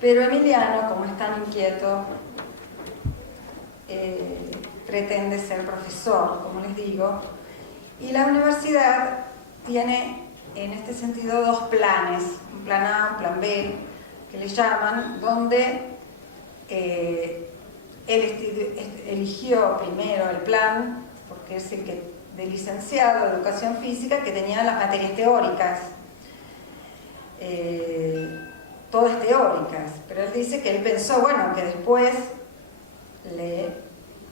Pero Emiliano, como es tan inquieto, pretende ser profesor, como les digo, y la universidad tiene en este sentido dos planes, un plan A, un plan B, que le llaman, donde él eligió primero el plan, porque es el que de licenciado de educación física, que tenía las materias teóricas, todas teóricas, pero él dice que él pensó, bueno, que después,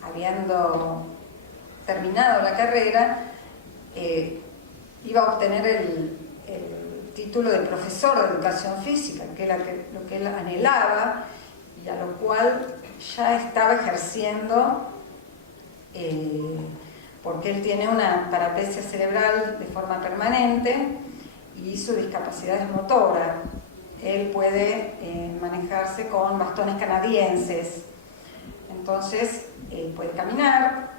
habiendo terminado la carrera, iba a obtener el título de profesor de educación física, que era lo que él anhelaba, y a lo cual ya estaba ejerciendo, porque él tiene una paraplegia cerebral de forma permanente y su discapacidad es motora. Él puede manejarse con bastones canadienses, entonces puede caminar,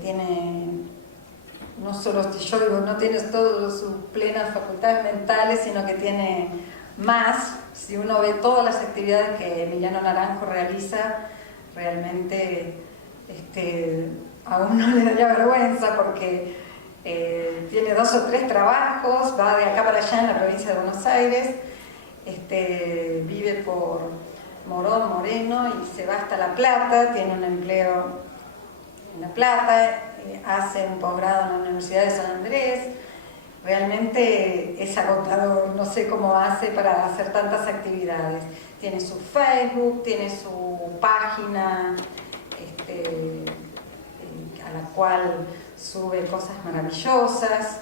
tiene, no solo, yo digo, no tiene todas sus plenas facultades mentales, sino que tiene más. Si uno ve todas las actividades que Emiliano Naranjo realiza, realmente a uno le daría vergüenza, porque tiene 2 o 3 trabajos, va de acá para allá en la provincia de Buenos Aires, vive por Morón, Moreno, y se va hasta La Plata, tiene un empleo en La Plata, hace un posgrado en la Universidad de San Andrés. Realmente es agotador, no sé cómo hace para hacer tantas actividades. Tiene su Facebook, tiene su página, a la cual sube cosas maravillosas.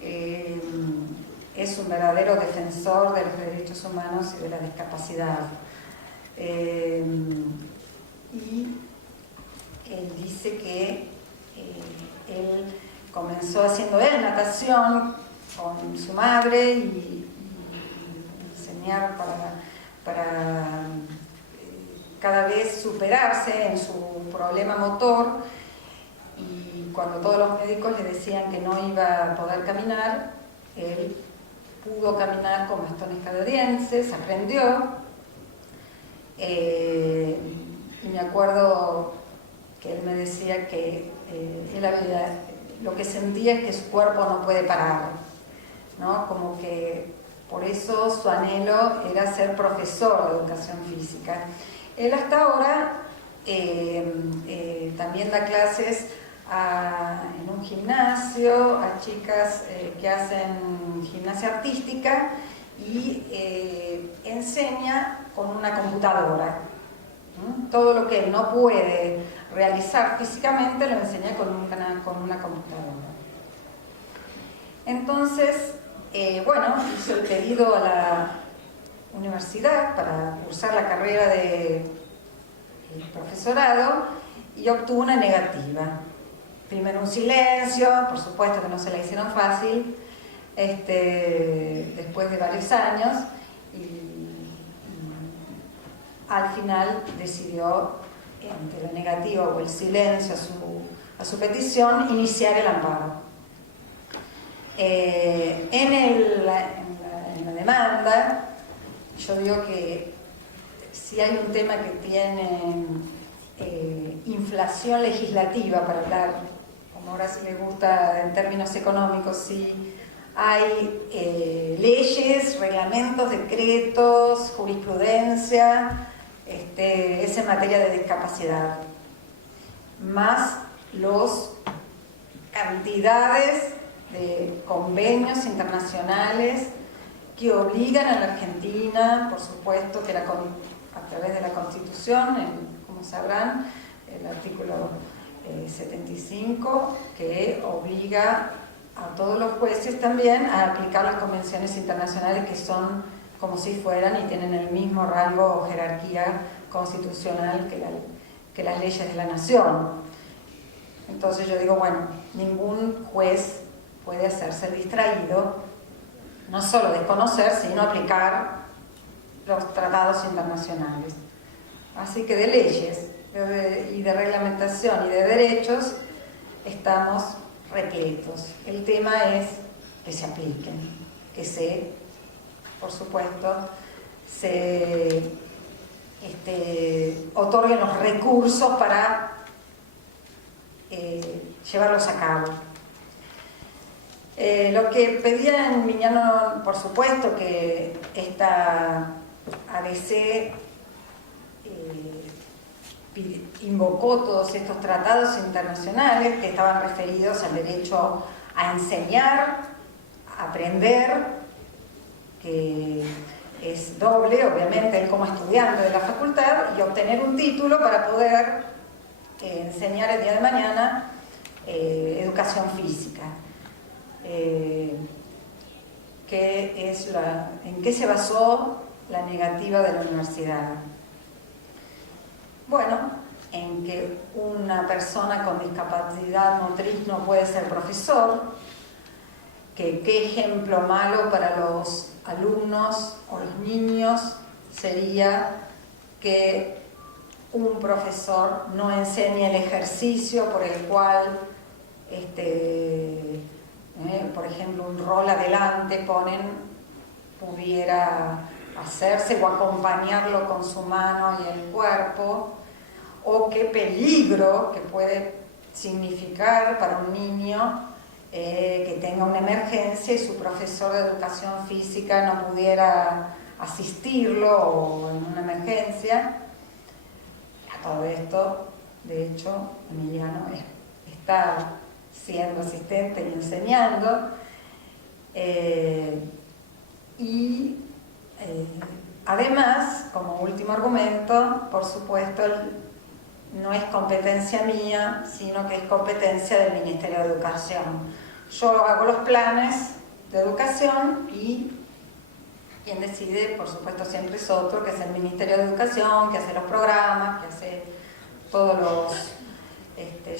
Es un verdadero defensor de los derechos humanos y de la discapacidad. Y él dice que él comenzó haciendo natación con su madre y enseñar para cada vez superarse en su problema motor, y cuando todos los médicos le decían que no iba a poder caminar, él pudo caminar con bastones canadienses, aprendió, y me acuerdo que él me decía que lo que sentía es que su cuerpo no puede parar, ¿no? Como que por eso su anhelo era ser profesor de educación física. Él hasta ahora también da clases en un gimnasio a chicas que hacen gimnasia artística, y enseña con una computadora. Todo lo que él no puede realizar físicamente lo enseña con una computadora. Entonces, bueno, hizo el pedido a la universidad para cursar la carrera de profesorado y obtuvo una negativa. Primero un silencio, por supuesto que no se la hicieron fácil, después de varios años, y al final decidió, ante la negativa o el silencio a su petición, iniciar el amparo. En la demanda, yo digo que si hay un tema que tiene inflación legislativa, para hablar, como ahora se le gusta en términos económicos, sí hay leyes, reglamentos, decretos, jurisprudencia, es en materia de discapacidad, más las cantidades de convenios internacionales que obligan a la Argentina, por supuesto que a través de la Constitución, como sabrán, el artículo 75, que obliga a todos los jueces también a aplicar las convenciones internacionales, que son como si fueran y tienen el mismo rango o jerarquía constitucional que las leyes de la nación. Entonces yo digo, bueno, ningún juez puede hacerse distraído, no solo desconocer, sino aplicar los tratados internacionales. Así que de leyes y de reglamentación y de derechos estamos repletos. El tema es que se apliquen, que por supuesto, se otorguen los recursos para llevarlos a cabo. Lo que pedía en Miñano, por supuesto, que esta ADC invocó todos estos tratados internacionales que estaban referidos al derecho a enseñar, a aprender, que es doble, obviamente, él como estudiante de la facultad, y obtener un título para poder enseñar el día de mañana educación física. ¿En qué se basó la negativa de la universidad? Bueno, en que una persona con discapacidad motriz no puede ser profesor, que qué ejemplo malo para los alumnos o los niños sería que un profesor no enseñe el ejercicio por el cual, por ejemplo, un rol adelante pudiera hacerse o acompañarlo con su mano y el cuerpo, o qué peligro que puede significar para un niño que tenga una emergencia y su profesor de educación física no pudiera asistirlo o en una emergencia. A todo esto, de hecho, Emiliano está siendo asistente y enseñando, además, como último argumento, por supuesto, no es competencia mía, sino que es competencia del Ministerio de Educación. Yo hago los planes de educación y quien decide, por supuesto, siempre es otro, que es el Ministerio de Educación, que hace los programas, que hace todos los...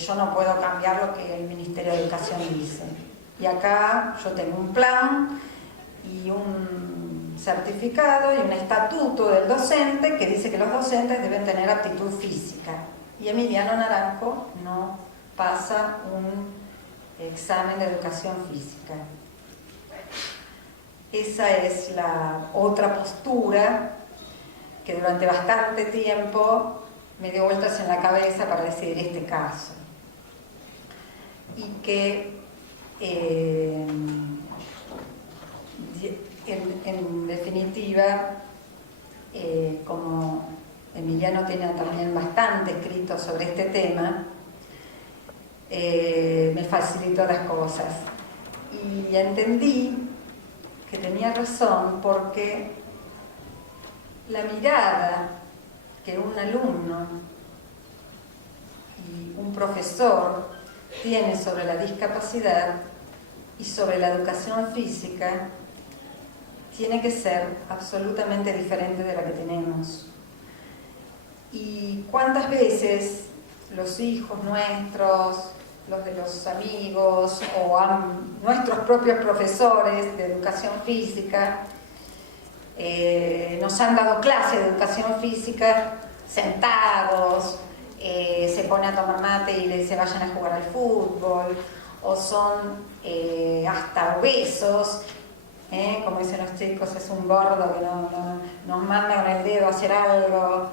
yo no puedo cambiar lo que el Ministerio de Educación dice. Y acá yo tengo un plan y un certificado y un estatuto del docente que dice que los docentes deben tener aptitud física. Y Emiliano Naranjo no pasa un examen de educación física. Esa es la otra postura que durante bastante tiempo me dio vueltas en la cabeza para decidir este caso. Y que en definitiva, como Emiliano tiene también bastante escrito sobre este tema, me facilitó las cosas. Y entendí que tenía razón, porque la mirada que un alumno y un profesor tiene sobre la discapacidad y sobre la educación física tiene que ser absolutamente diferente de la que tenemos. Y cuántas veces los hijos nuestros, los de los amigos o nuestros propios profesores de educación física nos han dado clase de educación física sentados, se pone a tomar mate y le dice vayan a jugar al fútbol, o son hasta obesos, como dicen los chicos, es un gordo que nos manda con el dedo a hacer algo.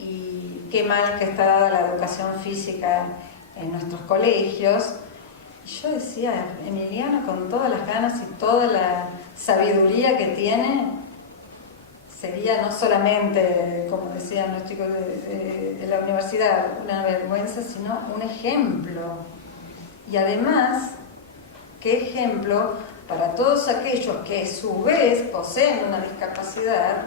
Y qué mal que está dada la educación física en nuestros colegios. Y yo decía, Emiliano, con todas las ganas y toda la sabiduría que tiene, sería no solamente, como decían los chicos de la universidad, una vergüenza, sino un ejemplo. Y además, qué ejemplo para todos aquellos que a su vez poseen una discapacidad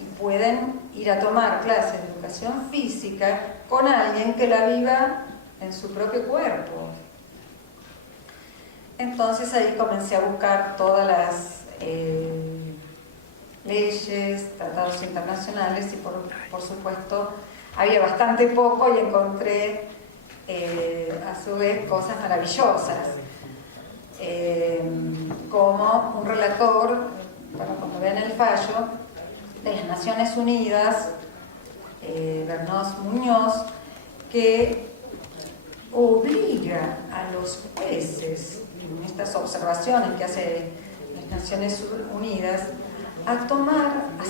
y pueden ir a tomar clases de educación física con alguien que la viva en su propio cuerpo. Entonces ahí comencé a buscar todas las leyes, tratados internacionales y por supuesto había bastante poco y encontré a su vez cosas maravillosas, como un relator, bueno, cuando vean el fallo, de las Naciones Unidas, Bernos Muñoz, que obliga a los jueces, en estas observaciones que hace las Naciones Unidas, a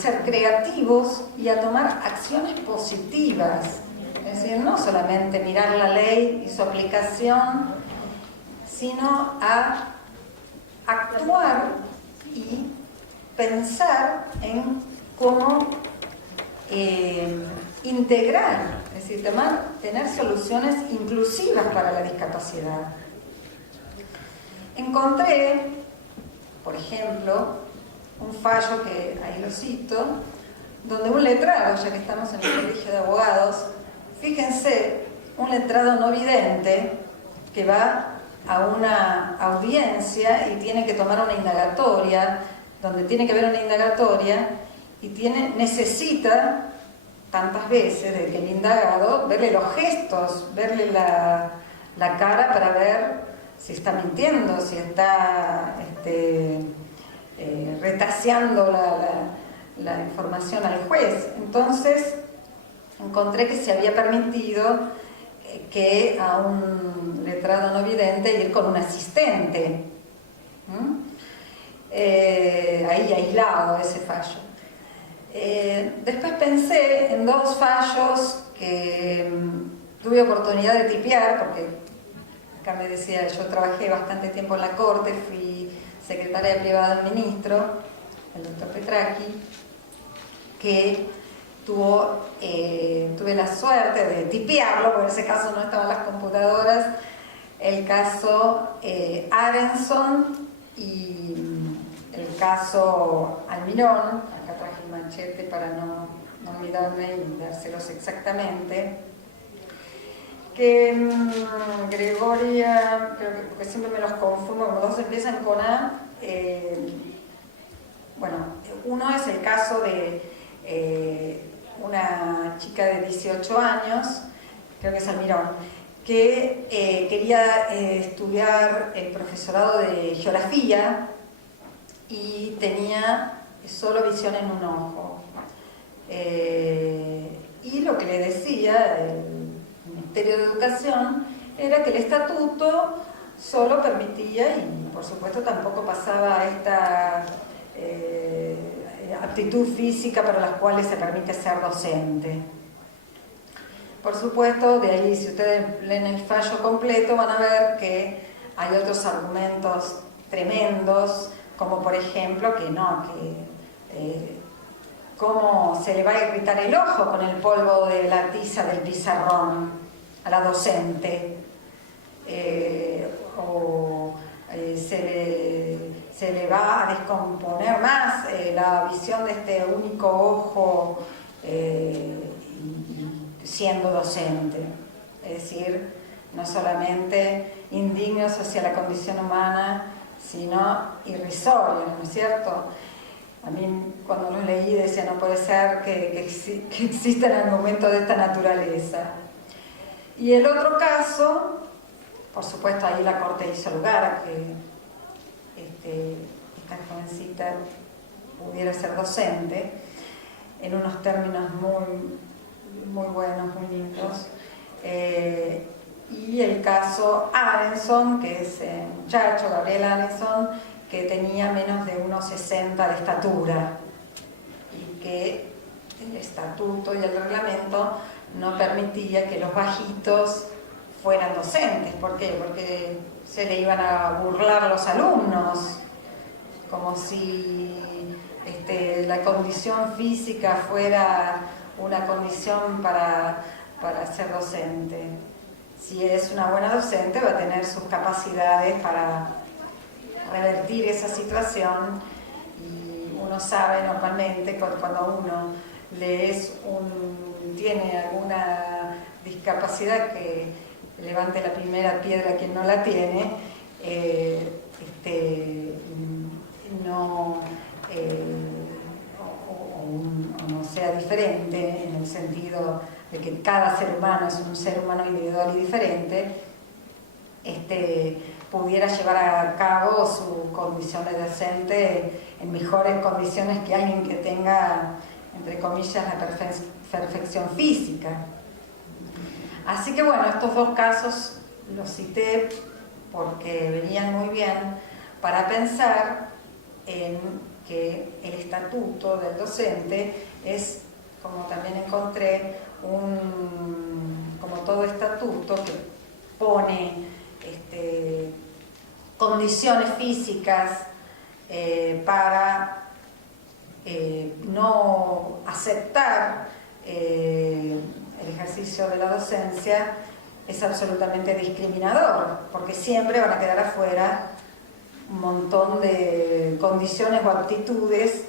ser creativos y a tomar acciones positivas. Es decir, no solamente mirar la ley y su aplicación, sino a actuar y pensar en cómo integrar, es decir, tener soluciones inclusivas para la discapacidad. Encontré, por ejemplo, un fallo que ahí lo cito, donde un letrado, ya que estamos en el colegio de abogados, fíjense, un letrado no vidente que va a una audiencia y tiene que tomar una indagatoria, donde tiene que haber una indagatoria y necesita tantas veces de que el indagado, verle los gestos, verle la cara para ver si está mintiendo, si está retaseando la información al juez. Entonces encontré que se había permitido que a un letrado no vidente ir con un asistente. Ahí aislado ese fallo. Después pensé en dos fallos que tuve oportunidad de tipear, porque acá me decía, yo trabajé bastante tiempo en la Corte, fui secretaria privada del ministro, el doctor Petracchi, que tuve la suerte de tipearlo, porque en ese caso no estaban las computadoras, el caso Arenson y el caso Almirón. Acá traje el machete para no olvidarme y dárselos exactamente. Que Gregoria, creo que porque siempre me los confundo, como dos empiezan con A. Bueno, uno es el caso de una chica de 18 años, creo que es Almirón, que quería estudiar el profesorado de geografía y tenía solo visión en un ojo. Y lo que le decía el Ministerio de Educación era que el estatuto solo permitía, y por supuesto tampoco pasaba esta aptitud física para las cuales se permite ser docente. Por supuesto, de ahí, si ustedes leen el fallo completo, van a ver que hay otros argumentos tremendos, como por ejemplo que cómo se le va a irritar el ojo con el polvo de la tiza del pizarrón a la docente, se le va a descomponer más la visión de este único ojo siendo docente. Es decir, no solamente indignos hacia la condición humana, sino irrisorios, ¿no es cierto? A mí cuando lo leí decía, no puede ser que existan argumentos de esta naturaleza. Y el otro caso, por supuesto ahí la Corte hizo lugar a que esta jovencita pudiera ser docente en unos términos muy buenos, muy lindos. Y el caso Arenson, que es el muchacho, Gabriel Arenson, que tenía menos de 1,60 de estatura y que el estatuto y el reglamento no permitía que los bajitos fueran docentes. ¿Por qué? Porque se le iban a burlar los alumnos, como si la condición física fuera una condición para ser docente. Si es una buena docente, va a tener sus capacidades para revertir esa situación, y uno sabe normalmente cuando uno tiene alguna discapacidad, que levante la primera piedra quien no la tiene, o no sea diferente, en el sentido de que cada ser humano es un ser humano individual y diferente, pudiera llevar a cabo su condición de docente en mejores condiciones que alguien que tenga, entre comillas, la perfección física. Así que bueno, estos dos casos los cité porque venían muy bien para pensar en que el estatuto del docente es, como también encontré, como todo estatuto que pone condiciones físicas para no aceptar el ejercicio de la docencia, es absolutamente discriminador, porque siempre van a quedar afuera un montón de condiciones o aptitudes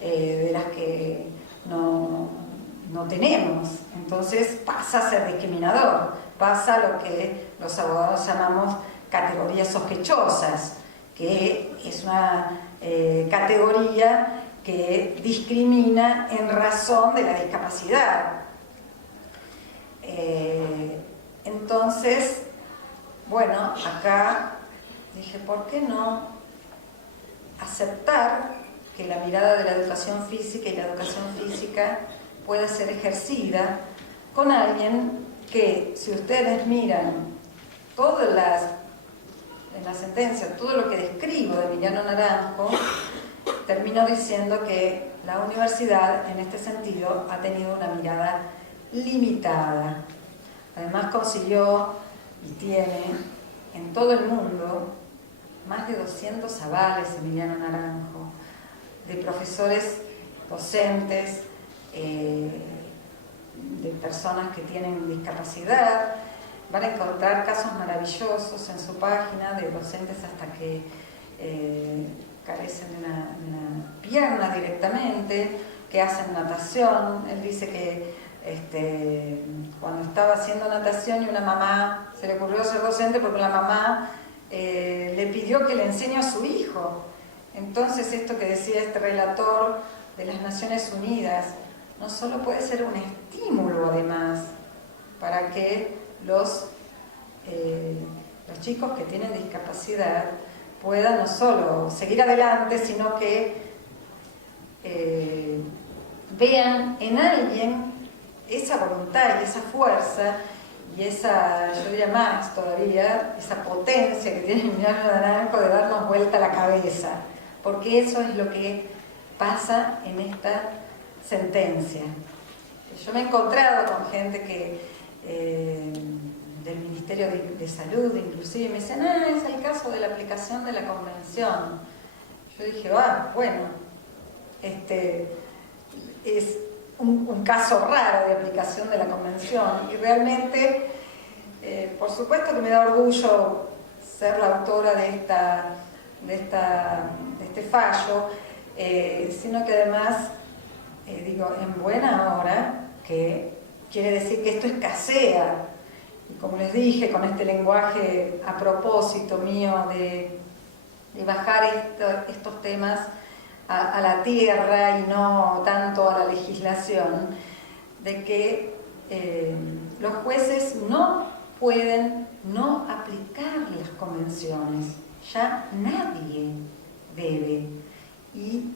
de las que no tenemos. Entonces pasa a ser discriminador, pasa a lo que los abogados llamamos categorías sospechosas, que es una categoría que discrimina en razón de la discapacidad. Entonces, bueno, acá dije, ¿por qué no aceptar que la mirada de la educación física y la educación física puede ser ejercida con alguien que, si ustedes miran todas en la sentencia, todo lo que describo de Emiliano Naranjo, termino diciendo que la universidad, en este sentido, ha tenido una mirada limitada. Además consiguió y tiene en todo el mundo más de 200 avales Emiliano Naranjo, de profesores, docentes, de personas que tienen discapacidad. Van a encontrar casos maravillosos en su página, de docentes hasta que carecen de una pierna directamente, que hacen natación. Él dice que cuando estaba haciendo natación y una mamá se le ocurrió ser docente porque la mamá le pidió que le enseñe a su hijo. Entonces, esto que decía este relator de las Naciones Unidas no solo puede ser un estímulo, además, para que los chicos que tienen discapacidad puedan no solo seguir adelante, sino que vean en alguien esa voluntad y esa fuerza y esa, yo diría más todavía, esa potencia que tiene Emiliano Naranjo de darnos vuelta a la cabeza, porque eso es lo que pasa en esta sentencia. Yo me he encontrado con gente que del Ministerio de Salud, inclusive, me dicen, es el caso de la aplicación de la convención. Yo dije, bueno, es un caso raro de aplicación de la convención, y realmente, por supuesto que me da orgullo ser la autora de este fallo, sino que además, digo, en buena hora, que quiere decir que esto escasea. Y como les dije, con este lenguaje a propósito mío de bajar estos temas a la tierra y no tanto a la legislación, de que los jueces no pueden no aplicar las convenciones. Ya nadie debe y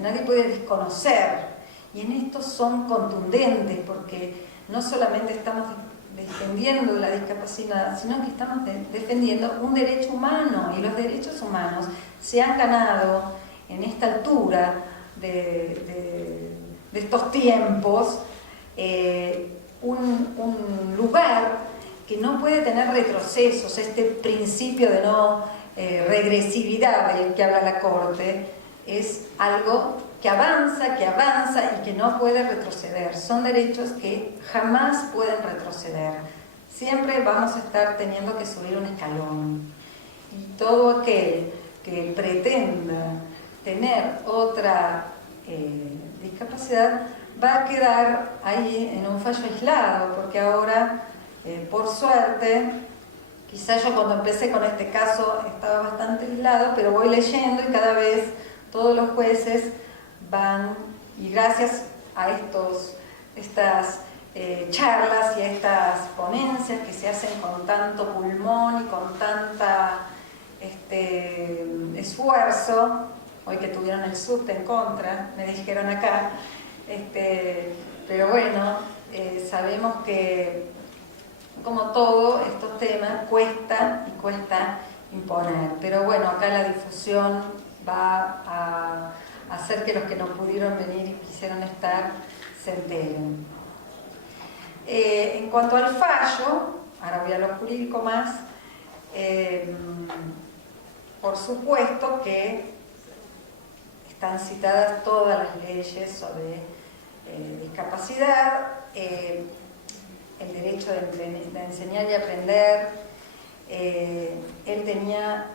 nadie puede desconocer. Y en esto son contundentes, porque no solamente estamos defendiendo la discapacidad, sino que estamos defendiendo un derecho humano, y los derechos humanos se han ganado en esta altura de estos tiempos un lugar que no puede tener retrocesos. Este principio de no regresividad del que habla la Corte es algo que avanza y que no puede retroceder. Son derechos que jamás pueden retroceder. Siempre vamos a estar teniendo que subir un escalón. Y todo aquel que pretenda tener otra discapacidad va a quedar ahí en un fallo aislado, porque ahora, por suerte, quizás yo cuando empecé con este caso estaba bastante aislado, pero voy leyendo y cada vez todos los jueces van, y gracias a estas charlas y a estas ponencias que se hacen con tanto pulmón y con tanta esfuerzo, hoy que tuvieron el subte en contra, me dijeron acá, pero bueno, sabemos que como todo, estos temas cuesta y cuesta imponer, pero bueno, acá la difusión va a hacer que los que no pudieron venir y quisieron estar se enteren. En cuanto al fallo, ahora voy a lo jurídico más, por supuesto que están citadas todas las leyes sobre discapacidad, el derecho de enseñar y aprender. Él tenía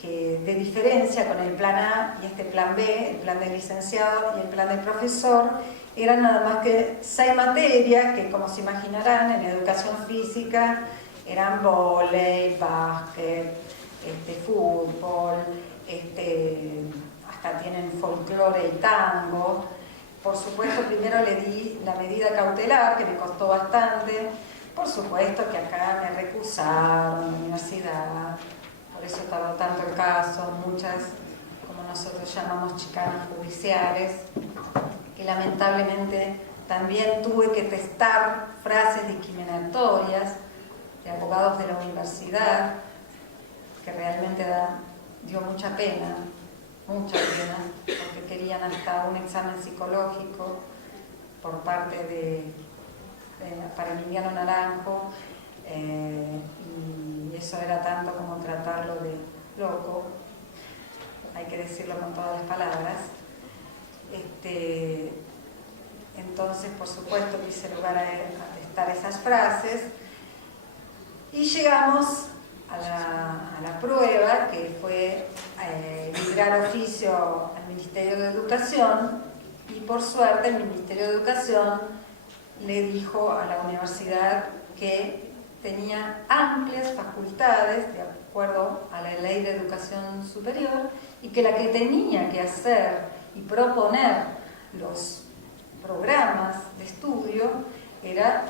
que, de diferencia con el plan A y este plan B, el plan del licenciado y el plan del profesor, eran nada más que 6 materias que, como se imaginarán, en educación física eran vóley, básquet, fútbol, hasta tienen folclore y tango. Por supuesto, primero le di la medida cautelar, que me costó bastante. Por supuesto que acá me recusaron en la universidad, por eso tardó tanto el caso, muchas, como nosotros llamamos, chicanas judiciales, que lamentablemente también tuve que testar frases discriminatorias de abogados de la universidad, que realmente dio mucha pena, porque querían hasta un examen psicológico por parte para Emiliano Naranjo, y eso era tanto como tratarlo de loco, hay que decirlo con todas las palabras. Entonces, por supuesto, quise lugar a testar esas frases y llegamos a la prueba, que fue librar oficio al Ministerio de Educación, y por suerte el Ministerio de Educación le dijo a la universidad que tenía amplias facultades de acuerdo a la Ley de Educación Superior, y que la que tenía que hacer y proponer los programas de estudio era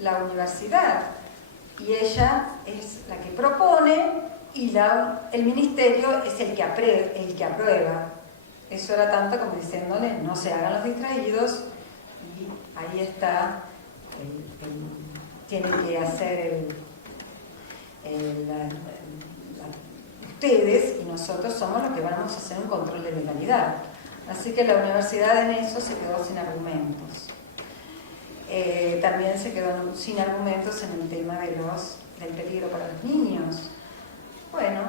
la universidad, y ella es la que propone y el ministerio es el que aprueba. Eso era tanto como diciéndole: no se hagan los distraídos, y ahí está, tienen que hacer ustedes, y nosotros somos los que vamos a hacer un control de legalidad. Así que la universidad en eso se quedó sin argumentos. También se quedó sin argumentos en el tema del peligro para los niños. Bueno,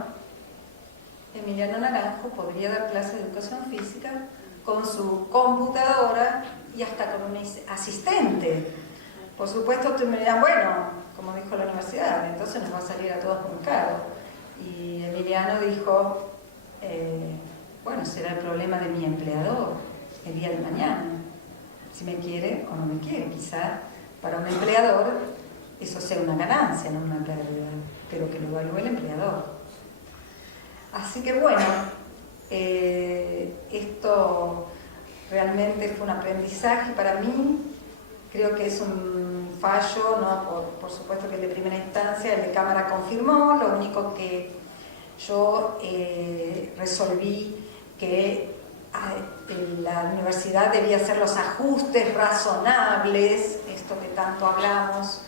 Emiliano Naranjo podría dar clases de educación física con su computadora y hasta con un asistente. Por supuesto, ustedes me dirán: bueno, como dijo la universidad, entonces nos va a salir a todos muy caro. Y Emiliano dijo: bueno, será el problema de mi empleador el día de mañana, si me quiere o no me quiere. Quizá para un empleador eso sea una ganancia, no una pérdida, pero que lo evalúe el empleador. Así que bueno, esto realmente fue un aprendizaje para mí. Creo que es un fallo, ¿no? Por supuesto que el de primera instancia, el de Cámara confirmó. Lo único que yo resolví que la universidad debía hacer los ajustes razonables, esto que tanto hablamos,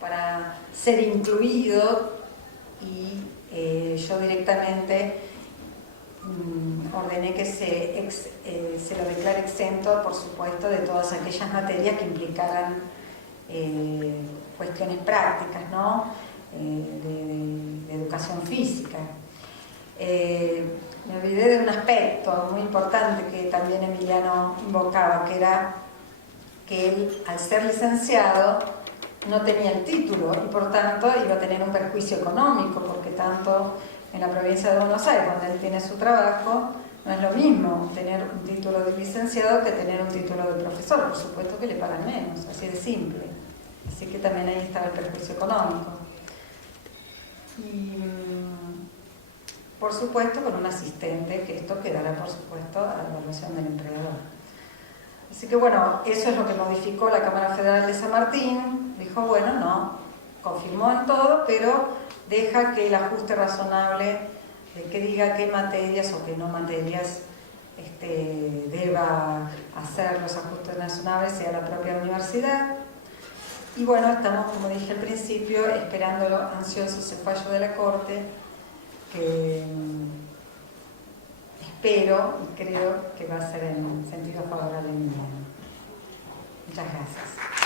para ser incluido, y yo directamente ordené que se lo declare exento, por supuesto, de todas aquellas materias que implicaran cuestiones prácticas, ¿no? De educación física. Me olvidé de un aspecto muy importante que también Emiliano invocaba, que era que él, al ser licenciado, no tenía el título y por tanto iba a tener un perjuicio económico, porque tanto en la provincia de Buenos Aires, donde él tiene su trabajo, no es lo mismo tener un título de licenciado que tener un título de profesor. Por supuesto que le pagan menos, así de simple. Así que también ahí estaba el perjuicio económico. Y por supuesto con un asistente, que esto quedará por supuesto a la evaluación del empleador. Así que bueno, eso es lo que modificó la Cámara Federal de San Martín. Dijo: bueno, no, confirmó en todo, pero deja que el ajuste razonable de que diga qué materias o qué no materias deba hacer los ajustes razonables sea la propia universidad. Y bueno, estamos, como dije al principio, esperando ansiosos el fallo de la Corte, que pero creo que va a ser en sentido favorable en invierno. Muchas gracias.